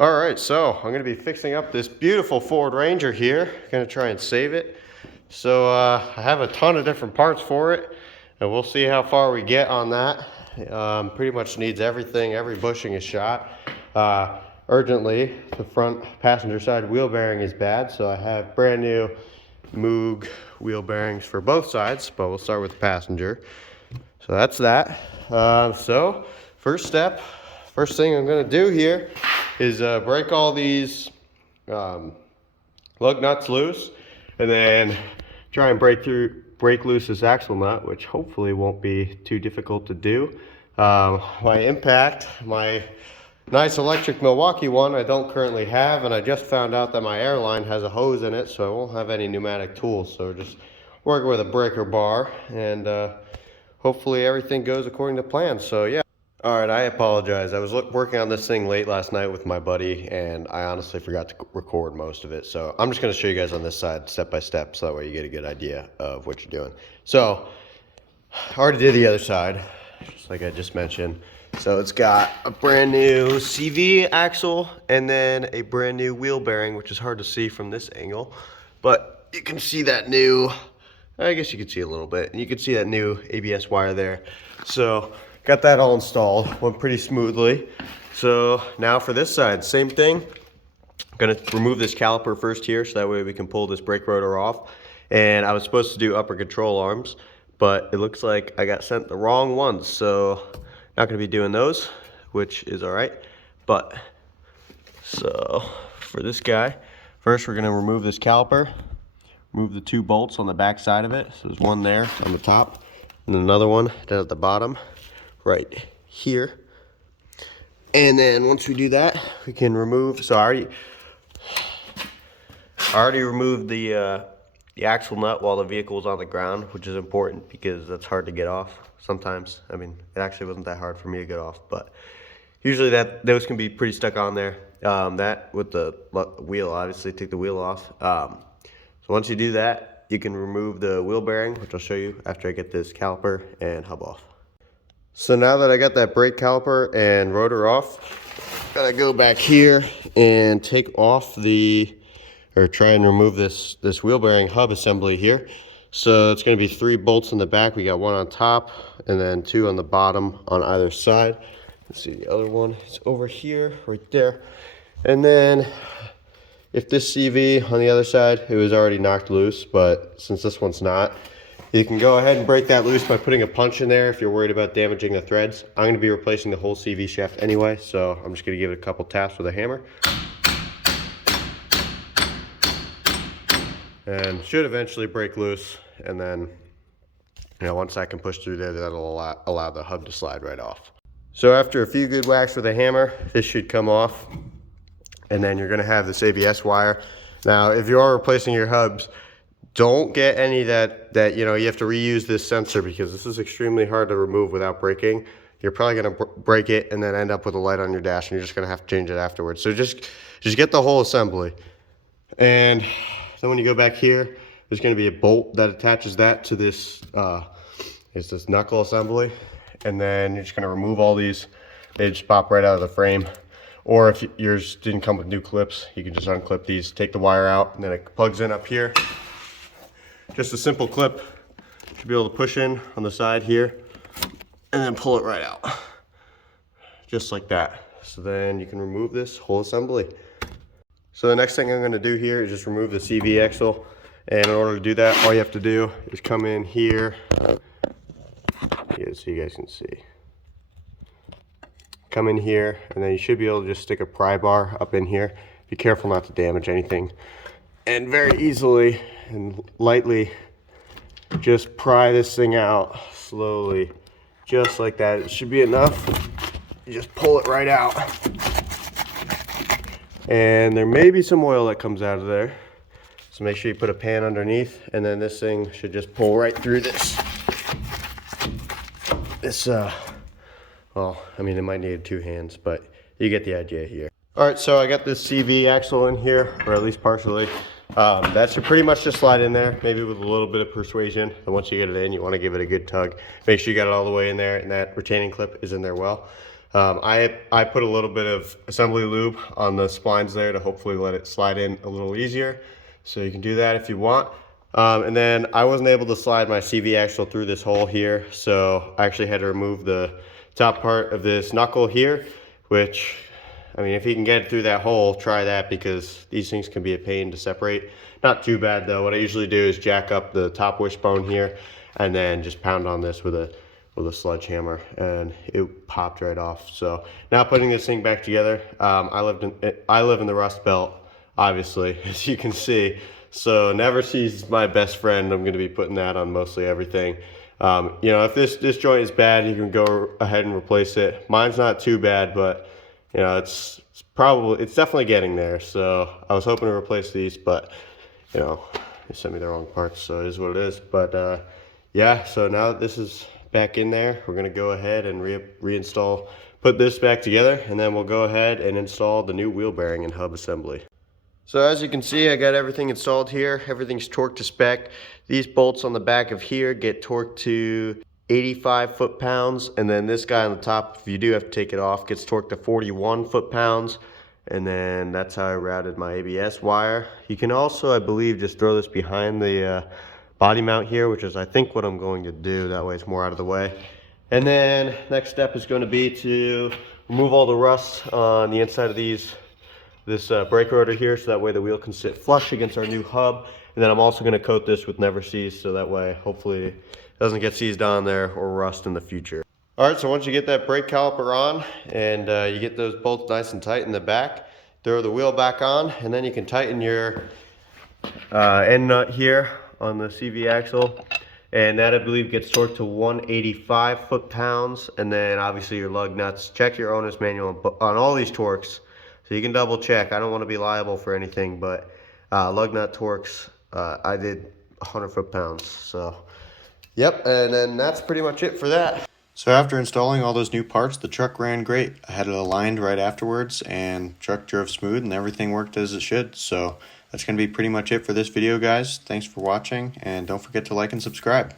All right, so I'm gonna be fixing up this beautiful Ford Ranger here. Gonna try and save it. So I have a ton of different parts for it, and we'll see how far we get on that. Pretty much needs everything, every bushing is shot. Urgently, the front passenger side wheel bearing is bad, so I have brand new Moog wheel bearings for both sides, but we'll start with the passenger. So that's that. So first thing I'm gonna do here is break all these lug nuts loose, and then try and break loose this axle nut, which hopefully won't be too difficult to do. My impact, my nice electric Milwaukee one, I don't currently have, and I just found out that my airline has a hose in it, so I won't have any pneumatic tools. So just working with a breaker bar, and hopefully everything goes according to plan. So yeah. All right, I apologize. I was working on this thing late last night with my buddy, and I honestly forgot to record most of it. So I'm just going to show you guys on this side step by step, so that way you get a good idea of what you're doing. So I already did the other side, just like I just mentioned. So it's got a brand new CV axle and then a brand new wheel bearing, which is hard to see from this angle, but you can see that new, I guess you can see a little bit, and you can see that new ABS wire there. So got that all installed, went pretty smoothly. So now for this side, same thing. I'm gonna remove this caliper first here, so that way we can pull this brake rotor off. And I was supposed to do upper control arms, but it looks like I got sent the wrong ones, so not gonna be doing those, which is all right. But, so for this guy, first we're gonna remove this caliper, remove the 2 bolts on the back side of it. So there's one there on the top, and another one down at the bottom, right here. And then once we do that, we can remove, so I already removed the axle nut while the vehicle was on the ground, which is important because that's hard to get off sometimes. I mean, it actually wasn't that hard for me to get off, but usually those can be pretty stuck on there. That with the wheel, obviously take the wheel off. So once you do that, you can remove the wheel bearing, which I'll show you after I get this caliper and hub off. So now that I got that brake caliper and rotor off, gotta go back here and take off try and remove this wheel bearing hub assembly here. So it's gonna be 3 bolts in the back. We got 1 on top and then 2 on the bottom on either side. Let's see, the other one is over here, right there. And then if this CV on the other side, it was already knocked loose, but since this one's not, you can go ahead and break that loose by putting a punch in there if you're worried about damaging the threads. I'm going to be replacing the whole CV shaft anyway, so I'm just going to give it a couple taps with a hammer. And should eventually break loose, and then, you know, once I can push through there, that'll allow the hub to slide right off. So after a few good whacks with a hammer, this should come off, and then you're going to have this ABS wire. Now, if you are replacing your hubs, don't get any that you know you have to reuse this sensor, because this is extremely hard to remove without breaking. You're probably going to break it and then end up with a light on your dash, and you're just going to have to change it afterwards. So just get the whole assembly. And then when you go back here, there's going to be a bolt that attaches that to this this knuckle assembly, and then you're just going to remove all these. They just pop right out of the frame. Or if yours didn't come with new clips, you can just unclip these, take the wire out, and then it plugs in up here. Just a simple clip. Should be able to push in on the side here and then pull it right out. Just like that. So then you can remove this whole assembly. So the next thing I'm going to do here is just remove the CV axle. And in order to do that, all you have to do is come in here. Yeah, so you guys can see. Come in here, and then you should be able to just stick a pry bar up in here. Be careful not to damage anything. And very easily and lightly just pry this thing out slowly, just like that. It should be enough. You just pull it right out, and there may be some oil that comes out of there, so make sure you put a pan underneath, and then this thing should just pull right through this well, I mean, it might need 2 hands, but you get the idea here. All right, so I got this CV axle in here, or at least partially. That should pretty much just slide in there, maybe with a little bit of persuasion. And once you get it in, you want to give it a good tug. Make sure you got it all the way in there, and that retaining clip is in there well. I put a little bit of assembly lube on the splines there to hopefully let it slide in a little easier. So you can do that if you want. And then I wasn't able to slide my CV axle through this hole here, so I actually had to remove the top part of this knuckle here, which, I mean, if you can get it through that hole, try that, because these things can be a pain to separate. Not too bad though. What I usually do is jack up the top wishbone here and then just pound on this with a sledgehammer, and it popped right off. So now putting this thing back together, I live in the Rust Belt, obviously, as you can see. So Never See's my best friend. I'm going to be putting that on mostly everything. You know, if this joint is bad, you can go ahead and replace it. Mine's not too bad, but you know, it's definitely getting there. So I was hoping to replace these, but you know, they sent me the wrong parts, so it is what it is. But yeah, so now that this is back in there, we're gonna go ahead and reinstall, put this back together, and then we'll go ahead and install the new wheel bearing and hub assembly. So as you can see, I got everything installed here. Everything's torqued to spec. These bolts on the back of here get torqued to 85 foot-pounds, and then this guy on the top, if you do have to take it off, gets torqued to 41 foot-pounds. And then that's how I routed my ABS wire. You can also, I believe, just throw this behind the body mount here, which is I think what I'm going to do. That way it's more out of the way. And then next step is going to be to remove all the rust on the inside of this brake rotor here, so that way the wheel can sit flush against our new hub. And then I'm also going to coat this with Never Seez, so that way hopefully it doesn't get seized on there or rust in the future. Alright, so once you get that brake caliper on and you get those bolts nice and tight in the back, throw the wheel back on, and then you can tighten your end nut here on the CV axle, and that I believe gets torqued to 185 foot-pounds. And then obviously your lug nuts, check your owner's manual on all these torques so you can double check. I don't want to be liable for anything, but lug nut torques, I did 100 foot-pounds. So yep, and then that's pretty much it for that. So after installing all those new parts, the truck ran great. I had it aligned right afterwards, and truck drove smooth and everything worked as it should. So that's going to be pretty much it for this video, guys. Thanks for watching, and don't forget to like and subscribe.